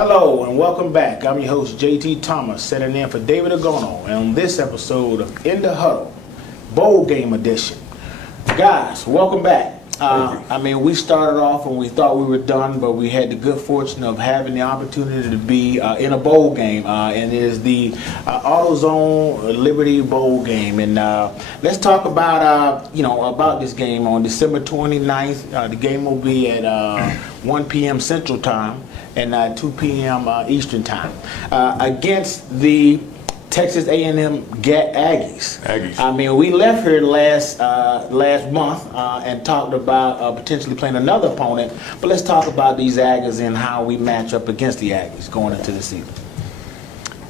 Hello and welcome back. I'm your host JT Thomas, sitting in for David Agono, and on this episode of In the Huddle, Bowl Game Edition. Guys, welcome back. We started off when we thought we were done, but we had the good fortune of having the opportunity to be in a bowl game, and it is the AutoZone Liberty Bowl game. And let's talk about about this game on December 29th. The game will be at 1 p.m. Central Time and 2 p.m. Eastern Time against the Texas A&M Aggies. I mean, we left here last month and talked about potentially playing another opponent, but let's talk about these Aggies and how we match up against the Aggies going into the season.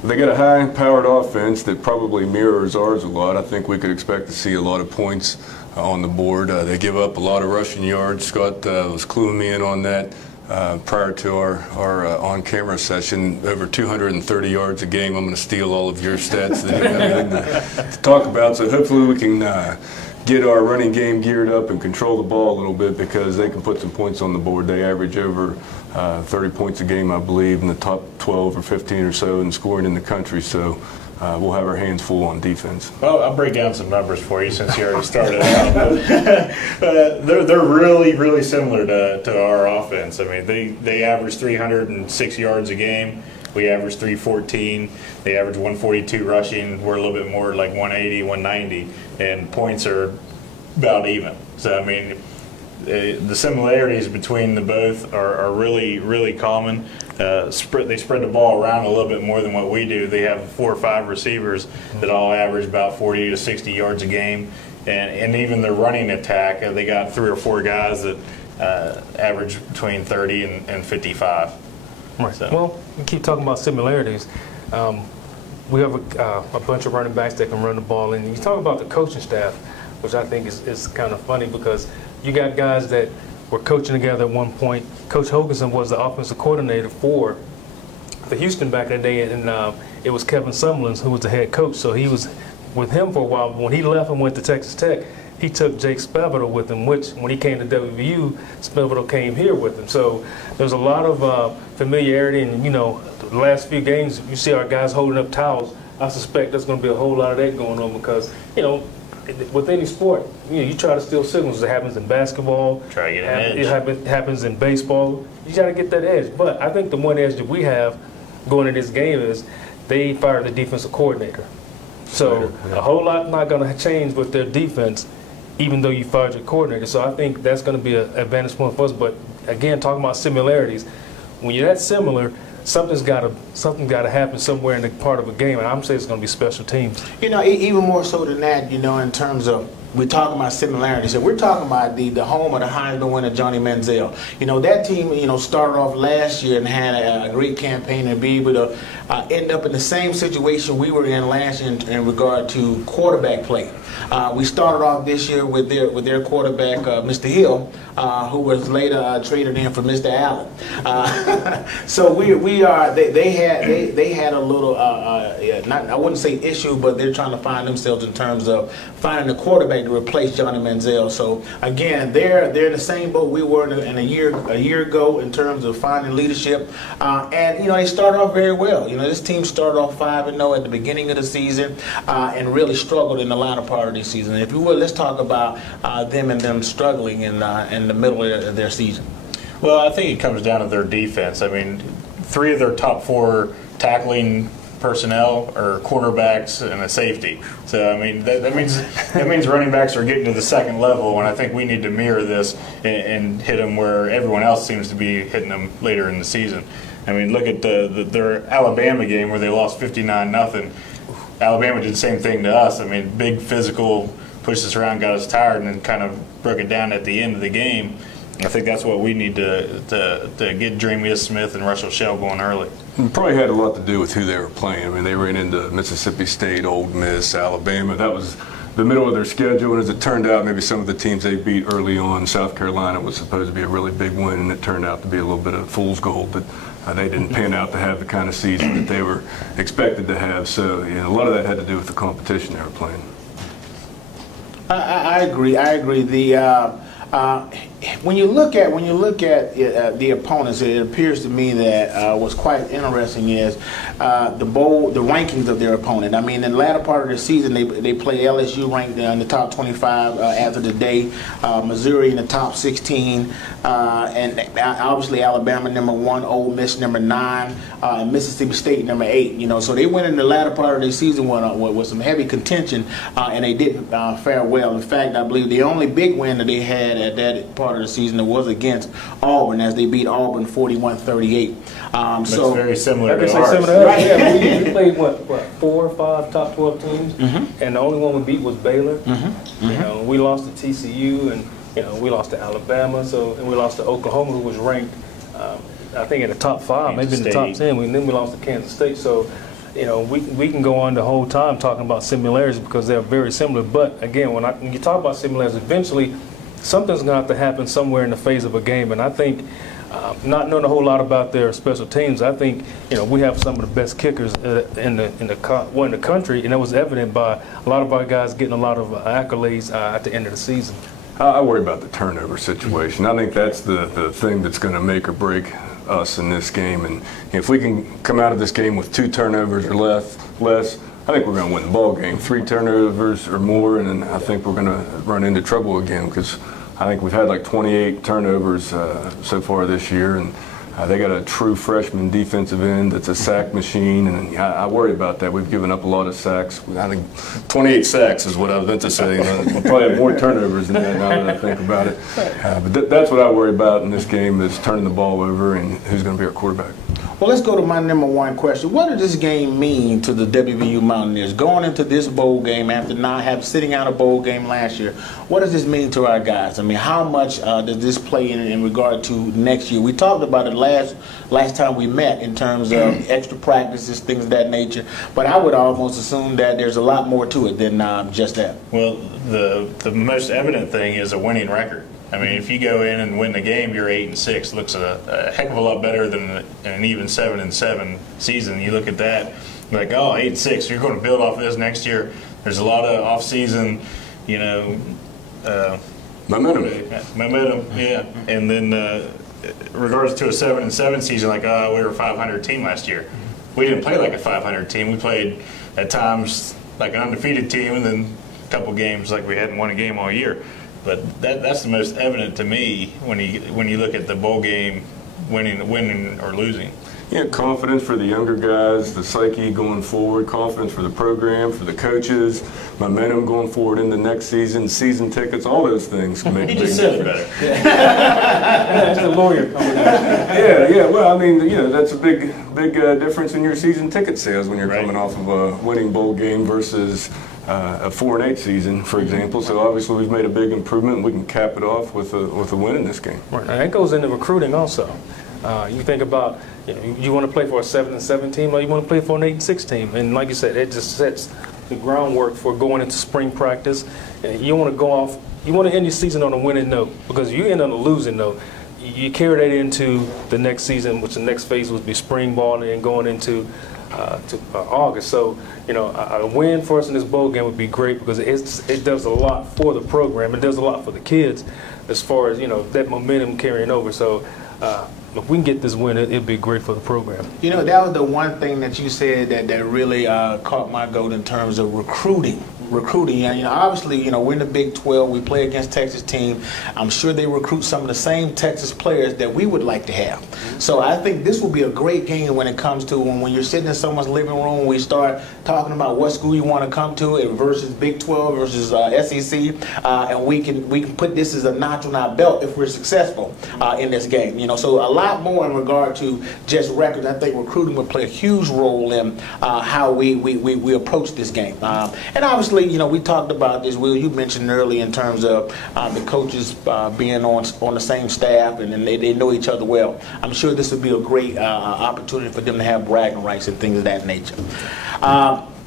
They got a high-powered offense that probably mirrors ours a lot. I think we could expect to see a lot of points on the board. They give up a lot of rushing yards. Scott was cluing me in on that. Prior to our on-camera session, over 230 yards a game. I'm going to steal all of your stats that you have anything to talk about. So hopefully we can get our running game geared up and control the ball a little bit, because they can put some points on the board. They average over 30 points a game, I believe, in the top 12 or 15 or so in scoring in the country. So we'll have our hands full on defense. Well, I'll break down some numbers for you since you already started out. They're really, really similar to our offense. I mean, they average 306 yards a game. We average 314. They average 142 rushing. We're a little bit more like 180, 190, and points are about even. So, I mean, the similarities between the both are really, really common. They spread the ball around a little bit more than what we do. They have 4 or 5 receivers that all average about 40 to 60 yards a game, and even their running attack, they got 3 or 4 guys that average between 30 and 55. Right. So. Well, we keep talking about similarities. We have a bunch of running backs that can run the ball, and you talk about the coaching staff, which I think is kind of funny, because you got guys that were coaching together at one point. Coach Hoganson was the offensive coordinator for the Houston back in the day, and it was Kevin Sumlin who was the head coach. So he was with him for a while. When he left and went to Texas Tech, he took Jake Spavital with him, which when he came to WVU, Spavital came here with him. So there's a lot of familiarity, and the last few games you see our guys holding up towels. I suspect there's going to be a whole lot of that going on, because with any sport, you try to steal signals. It happens in basketball. Try to get an edge. It happens in baseball. You got to get that edge. But I think the one edge that we have going into this game is they fired the defensive coordinator. So a whole lot not going to change with their defense, even though you fired your coordinator. So I think that's going to be an advantage point for us. But again, talking about similarities, when you're that similar, something's got to happen somewhere in the part of a game, and I'm saying it's going to be special teams. Even more so than that, in terms of, we're talking about similarities. And we're talking about the home of the Heisman winner, Johnny Manziel. That team, started off last year and had a great campaign, and be able to end up in the same situation we were in last year in regard to quarterback play. We started off this year with their quarterback, Mr. Hill, who was later traded in for Mr. Allen. So they had a little I wouldn't say issue, but they're trying to find themselves in terms of finding a quarterback to replace Johnny Manziel. So again, they're in the same boat we were in a year ago in terms of finding leadership, and they started off very well. This team started off 5-0 at the beginning of the season, and really struggled in the latter part of the season. If you would, let's talk about them struggling in the middle of their season. Well, I think it comes down to their defense. I mean, 3 of their top 4 tackling personnel are quarterbacks and a safety. So I mean that means running backs are getting to the second level, and I think we need to mirror this and hit them where everyone else seems to be hitting them later in the season. I mean, look at their Alabama game where they lost 59-0. Alabama did the same thing to us. I mean, big physical, pushed us around, got us tired, and then kind of broke it down at the end of the game. I think that's what we need to get Dreamius Smith and Russell Shell going early. It probably had a lot to do with who they were playing. I mean, they ran into Mississippi State, Ole Miss, Alabama. That was the middle of their schedule, and as it turned out, maybe some of the teams they beat early on, South Carolina was supposed to be a really big win, and it turned out to be a little bit of fool's gold that they didn't pan out to have the kind of season that they were expected to have. So a lot of that had to do with the competition they were playing. I agree. When you look at the opponents, it appears to me that what's quite interesting is the rankings of their opponent. I mean, in the latter part of the season, they play LSU ranked in the top 25 as of today, Missouri in the top 16, and obviously Alabama number 1, Ole Miss number 9, and Mississippi State number 8. You know, so they went in the latter part of the season with some heavy contention, and they didn't fare well. In fact, I believe the only big win that they had at that part of the season was against Auburn, as they beat Auburn 41-38. So very similar to ours. Right. Yeah, we played what 4 or 5 top 12 teams, and the only one we beat was Baylor. You know, we lost to TCU, and you know, we lost to Alabama. And we lost to Oklahoma, who was ranked, I think, in the top 5, maybe in the top 10. Then we lost to Kansas State. So, you know, we can go on the whole time talking about similarities because they're very similar. But again, when you talk about similarities, eventually something's going to have to happen somewhere in the phase of a game. And I think, not knowing a whole lot about their special teams, I think, you know, we have some of the best kickers in the country, and that was evident by a lot of our guys getting a lot of accolades at the end of the season. I worry about the turnover situation. I think that's the thing that's going to make or break us in this game. And if we can come out of this game with 2 turnovers or less, I think we're going to win the ball game. 3 turnovers or more, and then I think we're going to run into trouble again, because I think we've had like 28 turnovers so far this year, and they got a true freshman defensive end that's a sack machine, and I worry about that. We've given up a lot of sacks. I think 28 sacks is what I was meant to say. We'll probably have more turnovers than that now that I think about it. But that's what I worry about in this game, is turning the ball over and who's going to be our quarterback. Well, let's go to my number 1 question. What does this game mean to the WVU Mountaineers going into this bowl game after not sitting out a bowl game last year? What does this mean to our guys? I mean, how much does this play in regard to next year? We talked about it last time we met in terms of extra practices, things of that nature. But I would almost assume that there's a lot more to it than just that. Well, the most evident thing is a winning record. I mean, if you go in and win the game, you're 8-6. Looks a heck of a lot better than an even 7-7 season. You look at that, like, oh, 8-6. You're going to build off this next year. There's a lot of off-season, you know, momentum. Yeah. And then, regards to a 7-7 season, like, oh, we were a 500 team last year. We didn't play like a 500 team. We played at times like an undefeated team, and then a couple games like we hadn't won a game all year. But that's the most evident to me when you look at the bowl game, winning or losing. Yeah, confidence for the younger guys, the psyche going forward, confidence for the program, for the coaches, momentum going forward in the next season tickets, all those things can make a big difference. You just said it better. That's the lawyer coming out. Yeah. Well, I mean, you know, that's a big difference in your season ticket sales when you're coming off of a winning bowl game versus a 4-8 season, for example. So obviously we've made a big improvement, and we can cap it off with a win in this game. Right. And that goes into recruiting also. You think about, you know, you want to play for a 7-7 team, or you want to play for an 8-6 team, and like you said, it just sets the groundwork for going into spring practice. And you want to go off. You want to end your season on a winning note, because if you end on a losing note, you carry that into the next season, which the next phase would be spring ball and going into August. So, you know, a win for us in this bowl game would be great, because it does a lot for the program. It does a lot for the kids as far as, you know, that momentum carrying over. So if we can get this win, it'd be great for the program. You know, that was the one thing that you said that really caught my goat in terms of recruiting. And, you know, obviously, you know, we're in the Big 12. We play against Texas team. I'm sure they recruit some of the same Texas players that we would like to have. So I think this will be a great game when it comes to when you're sitting in someone's living room, we start talking about what school you want to come to versus Big 12 versus SEC, and we can put this as a notch on our belt if we're successful in this game. You know, so a lot more in regard to just records. I think recruiting will play a huge role in how we approach this game. And obviously, you know, we talked about this, Will, you mentioned earlier in terms of the coaches being on the same staff, and they know each other well. I'm sure this would be a great opportunity for them to have bragging rights and things of that nature.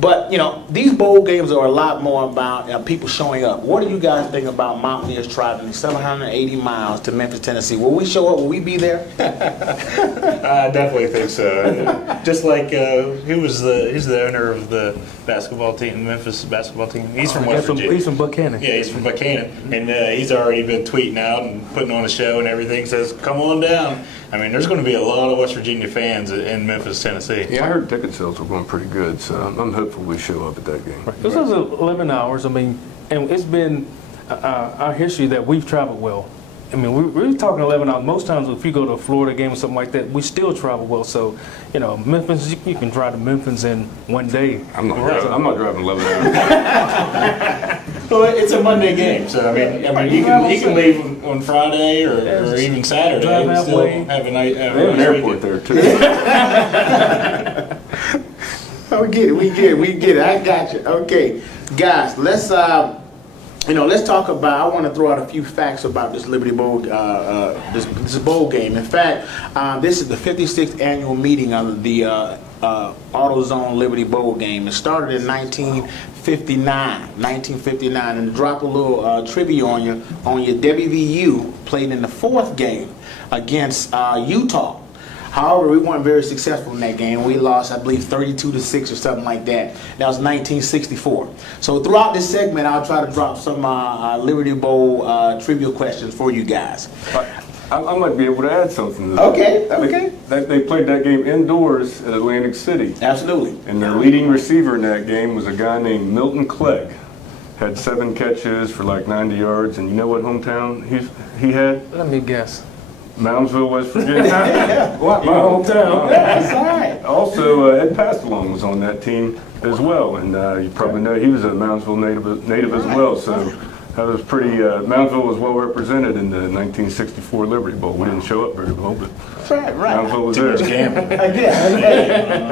But, you know, these bowl games are a lot more about people showing up. What do you guys think about Mountaineers traveling 780 miles to Memphis, Tennessee? Will we show up? Will we be there? I definitely think so. Just like who's the owner of the basketball team, Memphis basketball team? He's from West Virginia. He's from Buchanan. Yeah, he's from Buchanan, and he's already been tweeting out and putting on a show and everything. Says, "Come on down." I mean, there's going to be a lot of West Virginia fans in Memphis, Tennessee. Yeah, I heard ticket sales were going pretty good, so I'm hopeful we show up at that game. Right. This was 11 hours. I mean, and it's been our history that we've traveled well. I mean, we're talking 11 hours. Most times, if you go to a Florida game or something like that, we still travel well. So, you know, Memphis, you can drive to Memphis in one day. I'm not driving 11 hours. Well, it's a Monday game, so I mean, you can leave on Friday or even Saturday and still have a night. They have an airport there too. We get it. I got you. Okay, guys, let's talk about. I want to throw out a few facts about this Liberty Bowl, this bowl game. In fact, this is the 56th annual meeting of the AutoZone Liberty Bowl game. It started in 1959, and to drop a little trivia on you, WVU played in the 4th game against Utah. However, we weren't very successful in that game. We lost, I believe, 32-6 or something like that. That was 1964. So throughout this segment, I'll try to drop some Liberty Bowl trivia questions for you guys. I might be able to add something to that. Okay. They played that game indoors at Atlantic City. Absolutely. And their leading receiver in that game was a guy named Milton Clegg. Had 7 catches for like 90 yards. And you know what hometown he had? Let me guess. Moundsville, West Virginia. My hometown. That's all right. Also, Ed Pastalone was on that team as well. And you probably know he was a Moundsville native as well. So that was pretty, Moundsville was well represented in the 1964 Liberty Bowl. We didn't show up very well, but right. Moundsville was there.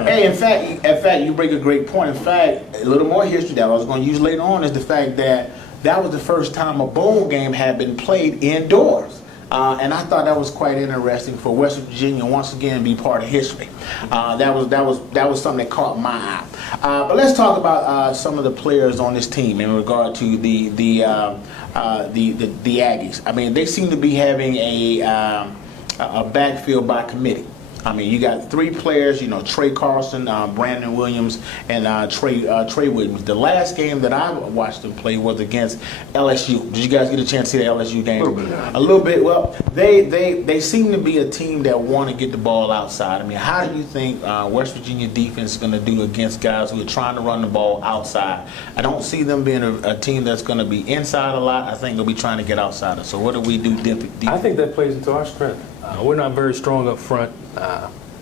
Hey, in fact, you bring a great point. In fact, a little more history that I was going to use later on is the fact that was the first time a bowl game had been played indoors. And I thought that was quite interesting for West Virginia once again to be part of history. That was something that caught my eye. But let's talk about some of the players on this team in regard to the Aggies. I mean, they seem to be having a backfield by committee. I mean, you got 3 players, you know, Trey Carlson, Brandon Williams, and Trey Williams. The last game that I watched them play was against LSU. Did you guys get a chance to see the LSU game? A little bit. Well, they seem to be a team that want to get the ball outside. I mean, how do you think West Virginia defense is going to do against guys who are trying to run the ball outside? I don't see them being a team that's going to be inside a lot. I think they'll be trying to get outside. So what do we do defense? I think that plays into our strength. We're not very strong up front.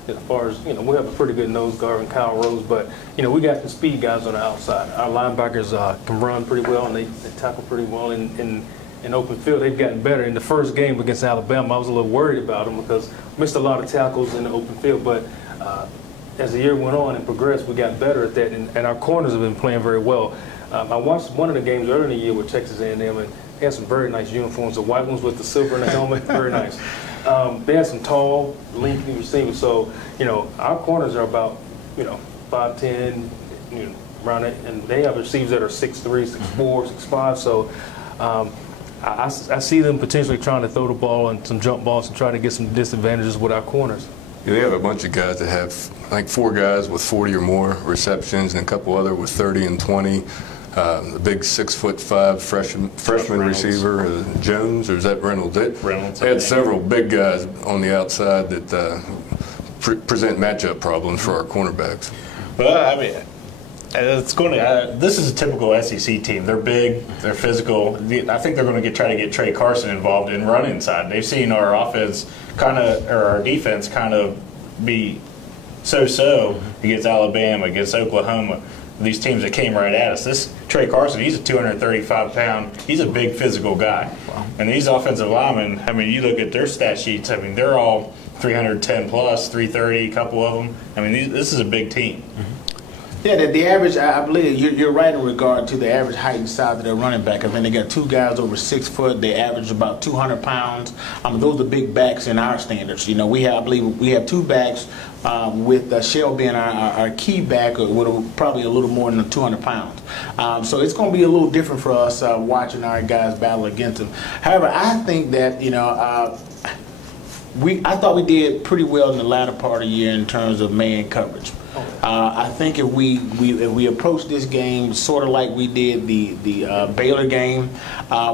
As far as, you know, we have a pretty good nose guard in Kyle Rose, but, you know, we got some speed guys on the outside. Our linebackers can run pretty well, and they tackle pretty well in open field. They've gotten better. In the first game against Alabama, I was a little worried about them because we missed a lot of tackles in the open field, but as the year went on and progressed, we got better at that, and our corners have been playing very well. I watched one of the games earlier in the year with Texas A&M, and they had some very nice uniforms. The white ones with the silver in the helmet, very nice. They had some tall, lengthy receivers. So, you know, our corners are about, you know, 5'10", you know, around it, and they have receivers that are 6'3", 6'4", 6'5". So, I see them potentially trying to throw the ball and some jump balls and try to get some disadvantages with our corners. Yeah, they have a bunch of guys that have, I think, 4 guys with 40 or more receptions and a couple other with 30 and 20. The big 6'5" freshman receiver, Jones, or is that Reynolds? They had several big guys on the outside that present matchup problems for our cornerbacks. Well, I mean, it's going to. This is a typical SEC team. They're big, they're physical. I think they're going to try to get Trey Carson involved in run inside. They've seen our offense or our defense kind of be so-so against Alabama, against Oklahoma. These teams that came right at us. This Trey Carson, he's a 235-pound. He's a big physical guy. Wow. And these offensive linemen, I mean, you look at their stat sheets. I mean, they're all 310 plus, 330, a couple of them. I mean, this is a big team. Yeah, the average, I believe you're right in regard to the average height and size of their running back. I mean, they got 2 guys over 6 foot. They average about 200 pounds. Those are big backs in our standards. You know, I believe we have 2 backs with Shell being our key back with probably a little more than 200 pounds. So it's going to be a little different for us watching our guys battle against them. However, I think that, you know, I thought we did pretty well in the latter part of the year in terms of man coverage. I think if we approach this game sort of like we did the Baylor game,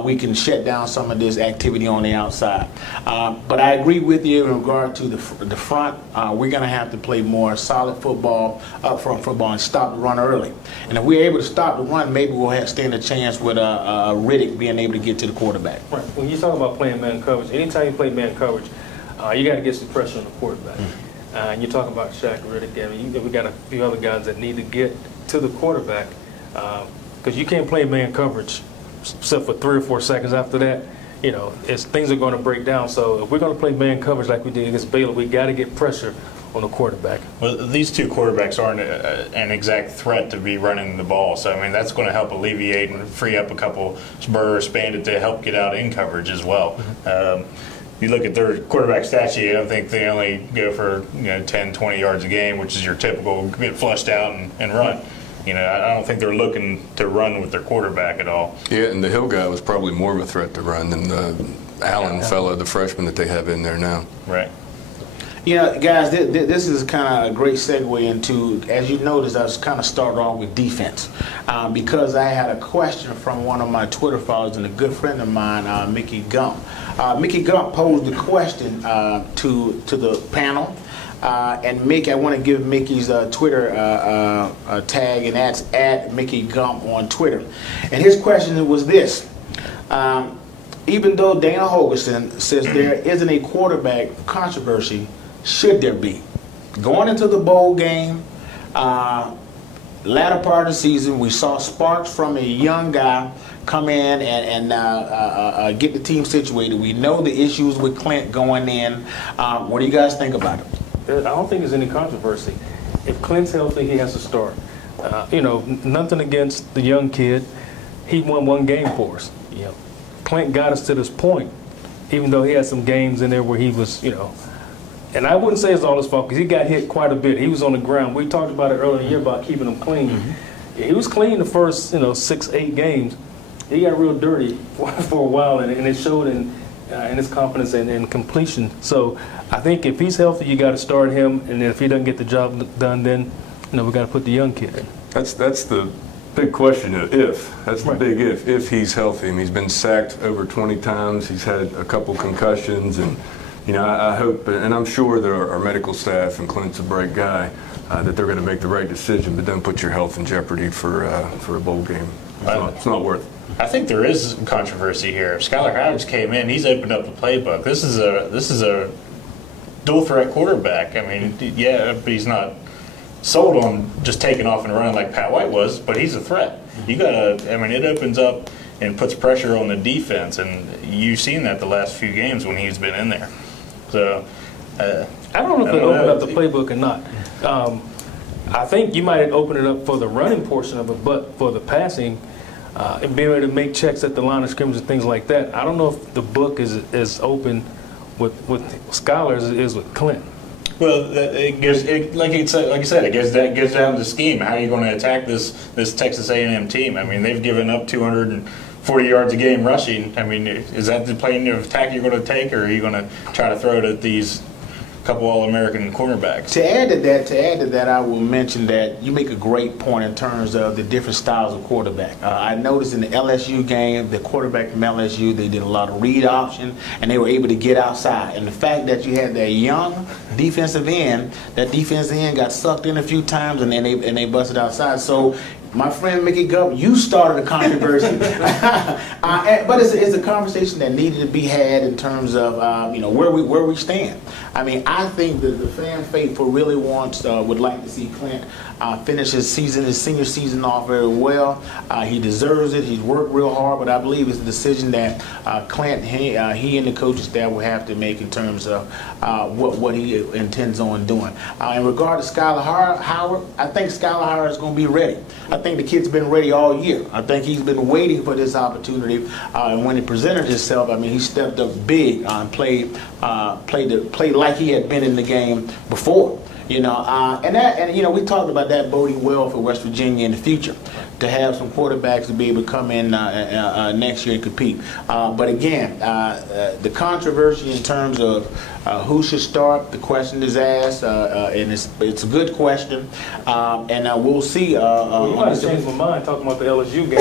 we can shut down some of this activity on the outside. But I agree with you in regard to the front. We're going to have to play more solid football, upfront football, and stop the run early. And if we're able to stop the run, maybe we'll stand a chance with Riddick being able to get to the quarterback. Right. When you talk about playing man coverage, anytime you play man coverage, you got to get some pressure on the quarterback. And you're talking about Shaq Riddick. I mean, we got a few other guys that need to get to the quarterback because you can't play man coverage except for 3 or 4 seconds after that. You know, things are going to break down. So if we're going to play man coverage like we did against Baylor, we got to get pressure on the quarterback. Well, these two quarterbacks aren't an exact threat to be running the ball. So, I mean, that's going to help alleviate and free up a couple Spurs bandit to help get out in coverage as well. You look at their quarterback stat sheet, I don't think they only go for 10, 20 yards a game, which is your typical get flushed out and run. You know, I don't think they're looking to run with their quarterback at all. Yeah, and the Hill guy was probably more of a threat to run than the Allen fellow, the freshman that they have in there now. Right. You know, guys, this is kind of a great segue into, as you noticed, I was kind of started off with defense because I had a question from one of my Twitter followers and a good friend of mine, Mickey Gump. Mickey Gump posed the question to the panel, and Mickey, I want to give Mickey's Twitter tag, and that's @Mickey Gump on Twitter. And his question was this. Even though Dana Holgerson says there isn't a quarterback controversy, should there be? Going into the bowl game, latter part of the season, we saw sparks from a young guy come in and get the team situated. We know the issues with Clint going in. What do you guys think about it? I don't think there's any controversy. If Clint's healthy, he has to start. You know, nothing against the young kid. He won 1 game for us. You know, Clint got us to this point, even though he had some games in there where he was, you know, and I wouldn't say it's all his fault because he got hit quite a bit. He was on the ground. We talked about it earlier in the year about keeping him clean. He was clean the first, 6, 8 games. He got real dirty for a while, and it showed in his confidence and completion. So I think if he's healthy, you got to start him, and then if he doesn't get the job done, then we got to put the young kid in. That's the big question. If that's the big if he's healthy. I mean, he's been sacked over 20 times. He's had a couple concussions, and I hope, and I'm sure that our medical staff and Clint's a bright guy, that they're going to make the right decision, but don't put your health in jeopardy for a bowl game. It's not worth it. I think there is controversy here. If Skylar Howard came in, he's opened up the playbook. This is a dual threat quarterback. I mean, yeah, he's not sold on just taking off and running like Pat White was, but he's a threat. You gotta. I mean, it opens up and puts pressure on the defense, and you've seen that the last few games when he's been in there. So I don't know if it opened up the playbook or not. I think you might open it up for the running portion of it, but for the passing. And being able to make checks at the line of scrimmage and things like that. I don't know if the book is as open with Skylar as it is with Clint. Well, like you said, it gets down to the scheme. How are you going to attack this Texas A&M team? I mean, they've given up 240 yards a game rushing. I mean, is that the plane of attack you're going to take, or are you going to try to throw it at these couple All-American cornerbacks? To add to that, I will mention that you make a great point in terms of the different styles of quarterback. I noticed in the LSU game, the quarterback from LSU, they did a lot of read option, and they were able to get outside. And the fact that you had that young defensive end, that defensive end got sucked in a few times, and then they busted outside. So my friend Mickey Gump, you started a controversy, but it's a conversation that needed to be had in terms of where we stand. I mean, I think that the fan faithful really would like to see Clint finish his senior season off very well. He deserves it. He's worked real hard, but I believe it's a decision that Clint, he and the coaching staff will have to make in terms of what he intends on doing. In regard to Skylar Howard, I think Skylar Howard is going to be ready. I think the kid's been ready all year. I think he's been waiting for this opportunity, and when it presented itself, I mean, he stepped up big and played like he had been in the game before. And we talked about that boding well for West Virginia in the future, to have some quarterbacks to be able to come in next year and compete. But again, the controversy in terms of who should start, the question is asked, and it's a good question, and we'll see. You might have changed my mind talking about the LSU game.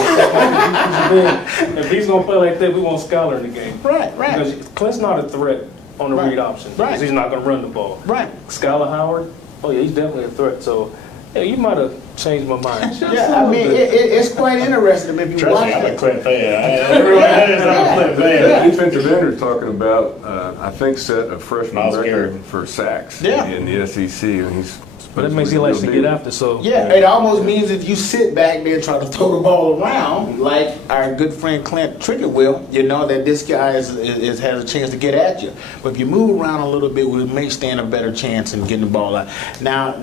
If he's going to play like that, we want Scholar in the game. Right. Because Clint's not a threat on the read option. Because he's not going to run the ball. Right. Skylar Howard, oh yeah, he's definitely a threat. So, yeah, you might have changed my mind. Yeah, I mean, it's quite interesting if you Trust watch me, I'm it. a Clint fan. Everyone knows I'm a Clint fan. Defensive end are talking about, I think, set a freshman Miles record Garrett. for sacks Yeah. in the SEC. And he's But that makes he likes to get after. So Yeah, it almost means if you sit back there and try to throw the ball around, like our good friend Clint Trickett will, that this guy has a chance to get at you. But if you move around a little bit, we may stand a better chance in getting the ball out. Now,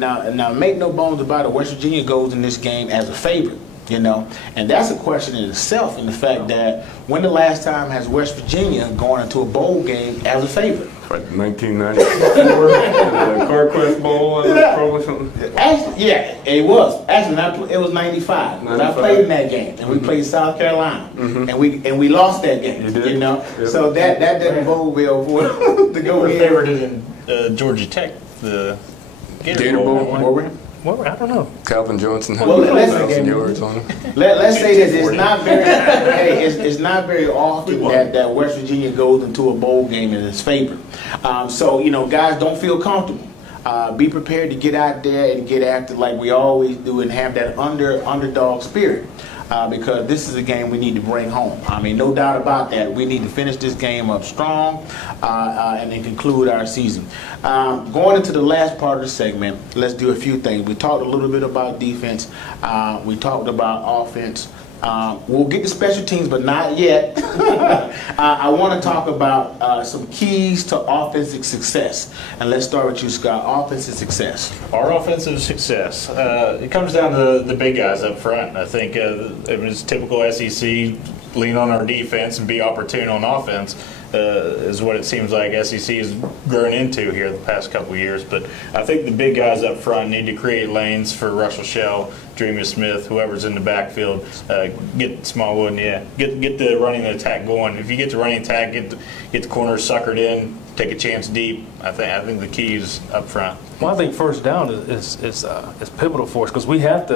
make no bones about it, West Virginia goes in this game as a favorite. And that's a question in itself, in the fact that when the last time has West Virginia gone into a bowl game as a favorite? Like 1994, CarQuest Bowl, probably something. Actually, yeah, it was. Actually, it was 95. Because I played in that game, and we played South Carolina, and we lost that game. You did? Yep. So that didn't bode well for to go We're ahead. favored in Georgia Tech, the Gator Bowl. Well, I don't know. Calvin Johnson had Well, let's- 1,000 yards on him. Let's say this: it's not very, it's not very often that West Virginia goes into a bowl game and is favored. So guys, don't feel comfortable. Be prepared to get out there and get after like we always do, and have that underdog spirit. Because this is a game we need to bring home. I mean, no doubt about that. We need to finish this game up strong and then conclude our season. Going into the last part of the segment, let's do a few things. We talked a little bit about defense. We talked about offense. We'll get to special teams, but not yet. I want to talk about some keys to offensive success. And let's start with you, Scott. Offensive success. Our offensive success, it comes down to the big guys up front. I think it was typical SEC, lean on our defense and be opportune on offense. Is what it seems like SEC has grown into here the past couple of years. But I think the big guys up front need to create lanes for Russell Shell, Dreamer Smith, whoever's in the backfield. Get Smallwood, get the running attack going. If you get the running attack, get the corners suckered in, take a chance deep. I think the key is up front. Well, I think first down is pivotal for us because we can't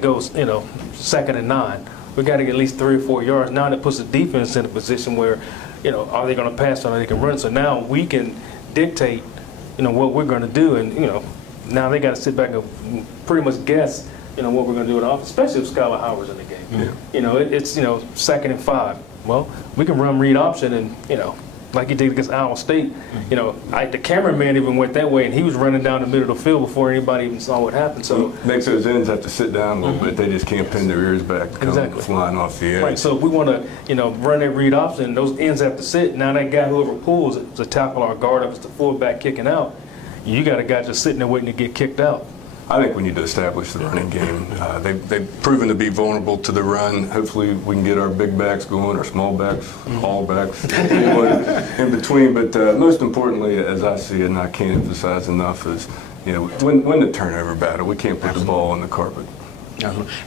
go 2nd and 9. We got to get at least 3 or 4 yards. Now that puts the defense in a position where, are they going to pass or are they can run? So now we can dictate, what we're going to do, and now they got to sit back and pretty much guess, what we're going to do in offense, especially if Skylar Howard's in the game. Yeah. It's 2nd and 5. Well, we can run read option and like he did against Iowa State. The cameraman even went that way, and he was running down the middle of the field before anybody even saw what happened. So makes those ends have to sit down a little bit. They just can't pin their ears back, come flying off the edge. Right. So if we want to, run that read option, those ends have to sit. Now that guy, whoever pulls it, to tackle our guard up, it's the fullback kicking out. You got a guy just sitting there waiting to get kicked out. I think we need to establish the running game. They've proven to be vulnerable to the run. Hopefully we can get our big backs going, our small backs, all backs, anyone in between. But most importantly, as I see it, and I can't emphasize enough, is win the turnover battle. We can't put the ball on the carpet.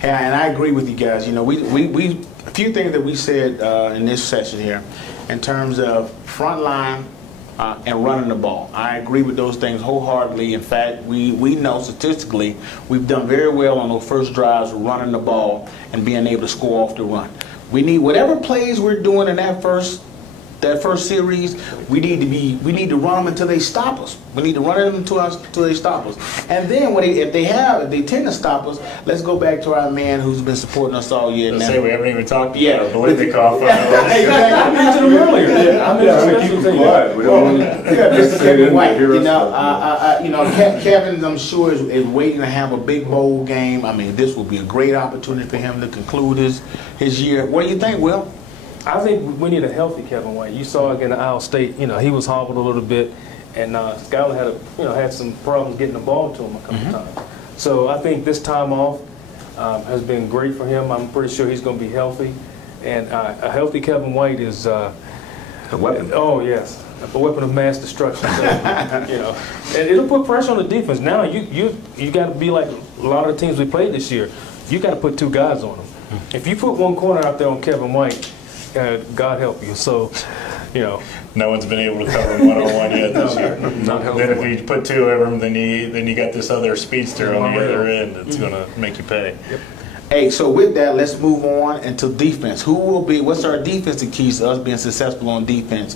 And I agree with you guys. We a few things that we said in this session here in terms of front line and running the ball. I agree with those things wholeheartedly. In fact, we know statistically we've done very well on those first drives running the ball and being able to score off the run. We need whatever plays we're doing in that first series. We need to run them until they stop us. We need to run them until they stop us. And then if they tend to stop us, let's go back to our man who's been supporting us all year. Let's say we haven't even talked about Yeah. Bolitnikoff. I mentioned him earlier. I mentioned him quiet. We don't want Mr. Kevin White, Kevin, I'm sure is waiting to have a big bowl game. I mean, this will be a great opportunity for him to conclude his year. What do you think, Will? I think we need a healthy Kevin White. You saw again at Iowa State, he was hobbled a little bit, and Skylar had some problems getting the ball to him a couple times. So I think this time off has been great for him. I'm pretty sure he's going to be healthy, and a healthy Kevin White is A weapon. Oh yes, a weapon of mass destruction. So, and it'll put pressure on the defense. Now you got to be like a lot of the teams we played this year. You got to put 2 guys on them. If you put 1 corner out there on Kevin White, God help you. So, no one's been able to cover him one-on-one yet this year. Not helpful. Then if you put 2 of them, then you got this other speedster on the other end that's going to make you pay. Yep. Hey, so with that, let's move on into defense. What's our defensive keys to us being successful on defense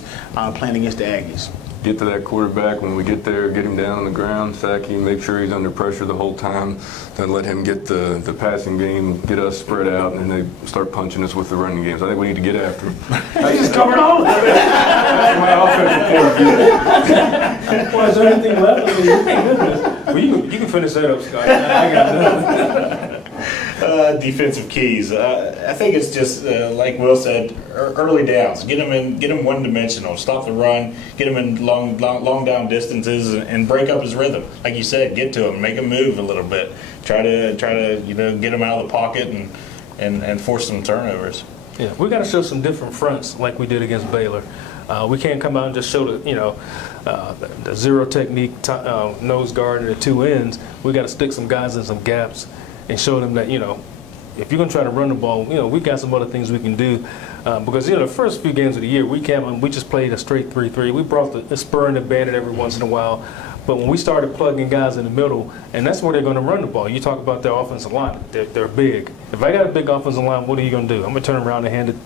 playing against the Aggies? Get to that quarterback when we get there, get him down on the ground, sack him, make sure he's under pressure the whole time, then let him get the passing game, get us spread out, and then they start punching us with the running games. I think we need to get after him. He's just covered all of it. That's my offensive point of view. Well, is there anything left? I mean, thank goodness. Well, you can finish that up, Scott. I got nothing. Defensive keys. I think it's just like Will said, early downs. Get them one-dimensional. Stop the run. Get him in long down distances and break up his rhythm. Like you said, get to him, make him move a little bit. Try to get him out of the pocket and force some turnovers. Yeah, we got to show some different fronts like we did against Baylor. We can't come out and just show the zero technique nose guard and the 2 ends. We got to stick some guys in some gaps and show them that, if you're going to try to run the ball, we got some other things we can do. Because, the first few games of the year, we just played a straight 3-3. We brought the spur and the bandit every once in a while. But when we started plugging guys in the middle, and that's where they're going to run the ball. You talk about their offensive line. They're big. If I got a big offensive line, what are you going to do? I'm going to turn around and hand it,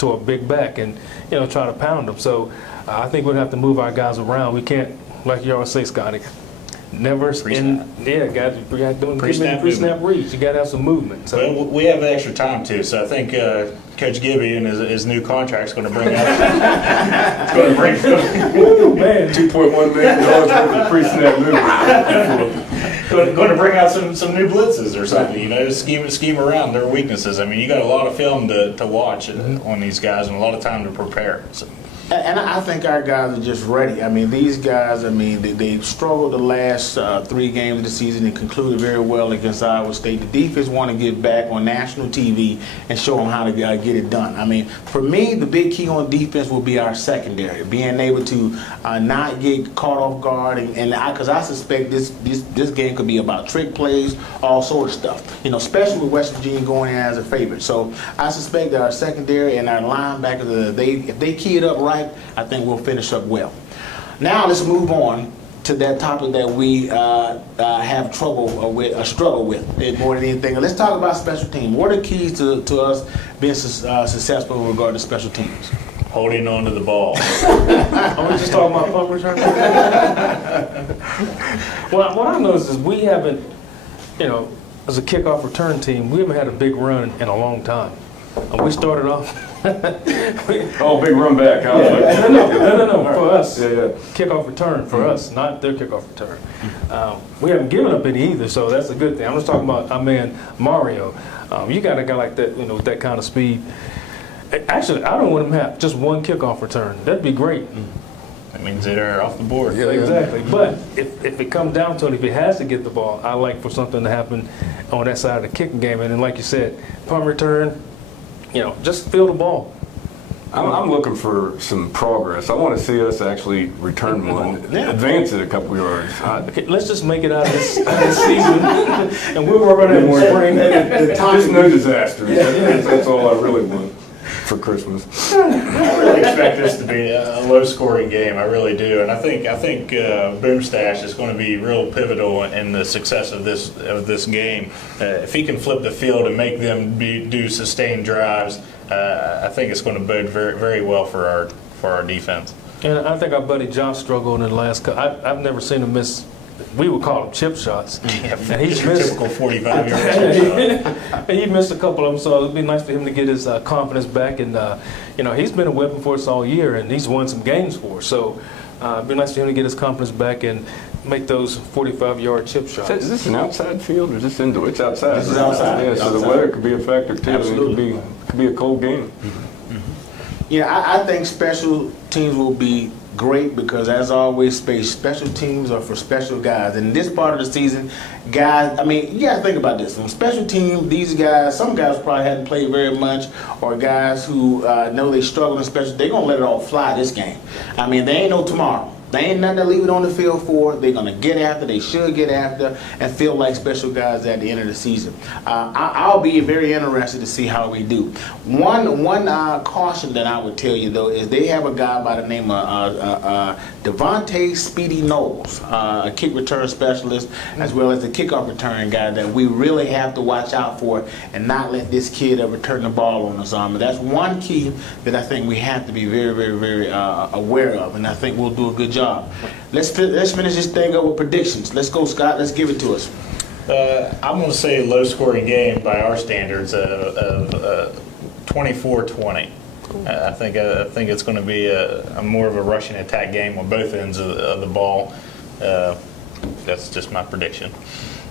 to a big back and, try to pound them. So I think we'll have to move our guys around. We can't, like you always say, Scotty, never guys, doing pre-snap reads. You got to have some movement. So. Well, we have extra time too, so I think Coach Gibby and his new contract is going to bring out. Man, $2.1 million worth of pre-snap movement. Going to bring out some new blitzes or something. To scheme around their weaknesses. I mean, you got a lot of film to watch on these guys and a lot of time to prepare. So. And I think our guys are just ready. I mean, these guys, they struggled the last 3 games of the season and concluded very well against Iowa State. The defense want to get back on national TV and show them how to get it done. I mean, for me, the big key on defense will be our secondary, being able to not get caught off guard. Because I suspect this game could be about trick plays, all sort of stuff, especially with West Virginia going in as a favorite. So I suspect that our secondary and our linebackers, if they key it up right, I think we'll finish up well. Now let's move on to that topic that we have struggle with more than anything. Let's talk about special teams. What are the keys to us being successful in regard to special teams? Holding on to the ball. Are we just talking about punt return? Well, what I noticed is we haven't, as a kickoff return team, we haven't had a big run in a long time. And we started off. Big run back. Huh? Yeah. No. For us, yeah. kickoff return for us, not their kickoff return. We haven't given up any either, so that's a good thing. I'm just talking about our man Mario. You got a guy like that, with that kind of speed. Actually, I don't want him to have just 1 kickoff return. That'd be great. That means they're off the board. Yeah, exactly. But if it comes down to it, if he has to get the ball, I like for something to happen on that side of the kicking game. And then, like you said, punt return. Just fill the ball. I'm looking for some progress. I want to see us actually return one, advance it a couple yards. Okay, let's just make it out of this season, and we'll work on it in the spring. Just no disasters. That's all I really want for Christmas. I really expect this to be a low-scoring game. I really do, and I think Boomstash is going to be real pivotal in the success of this game. If he can flip the field and make them do sustained drives, I think it's going to bode very, very well for our defense. And I think our buddy Josh struggled in the last couple. I've never seen him miss. We would call them chip shots. Yeah, and he's missed typical 45-yard chip shot. And he missed a couple of them, so it'd be nice for him to get his confidence back. And he's been a weapon for us all year, and he's won some games for us. So it'd be nice for him to get his confidence back and make those 45-yard chip shots. Is this an outside field or is this indoor? It's outside. This is outside. Yeah, so the weather could be a factor too. Absolutely. It could be a cold game. I think special teams will be great because, as always, special teams are for special guys. And this part of the season, guys, I mean, you got to think about this. On special team, these guys, some guys probably hadn't played very much, or guys who know they struggle in special, they're going to let it all fly this game. I mean, there ain't no tomorrow. They ain't nothing to leave it on the field for. They're going to get after. They should get after and feel like special guys at the end of the season. I'll be very interested to see how we do. One caution that I would tell you, though, is they have a guy by the name of Devontae Speedy Knowles, a kick return specialist, as well as the kickoff return guy that we really have to watch out for and not let this kid return the ball on us. That's one key that I think we have to be very, very, very aware of, and I think we'll do a good job. Let's finish this thing up with predictions. Let's go, Scott. Let's give it to us. I'm going to say a low-scoring game by our standards of 24-20. I think it's going to be a more of a rushing attack game on both ends of the ball. That's just my prediction.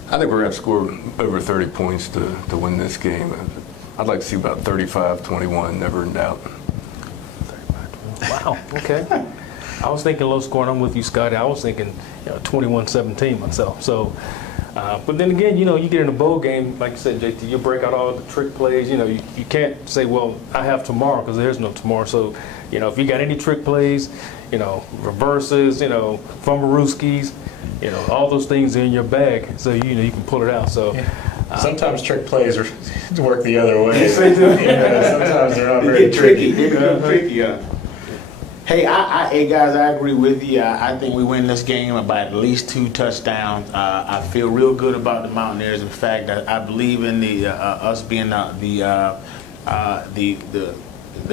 I think we're going to score over 30 points to win this game. I'd like to see about 35-21, never in doubt. 35-21. Wow, okay. I was thinking low scoring. I'm with you, Scotty. I was thinking 21-17 myself. So, but then again, you get in a bowl game, like you said, JT, you break out all the trick plays. You can't say, well, I have tomorrow, because there's no tomorrow. So, if you got any trick plays, reverses, fumblerooskies, all those things are in your bag, so you can pull it out. So. Yeah. Sometimes trick plays work the other way. Yes, they do. Sometimes they're not very tricky. They become tricky, yeah. Hey, hey guys, I agree with you. I think we win this game by at least 2 touchdowns. I feel real good about the Mountaineers. In fact, I believe in us being the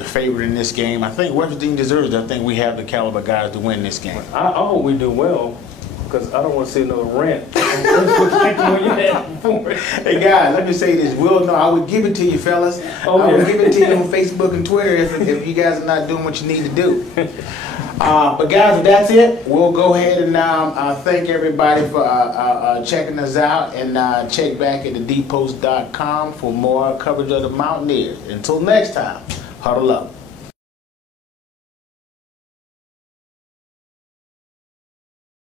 favorite in this game. I think West Virginia deserves it. I think we have the caliber guys to win this game. I hope we do well, because I don't want to see another rant. Hey guys, let me say this. We'll know. I would give it to you, fellas. I would give it to you on Facebook and Twitter if you guys are not doing what you need to do. But guys, if that's it, we'll go ahead and thank everybody for checking us out, and check back at thedepost.com for more coverage of the Mountaineers. Until next time, huddle up.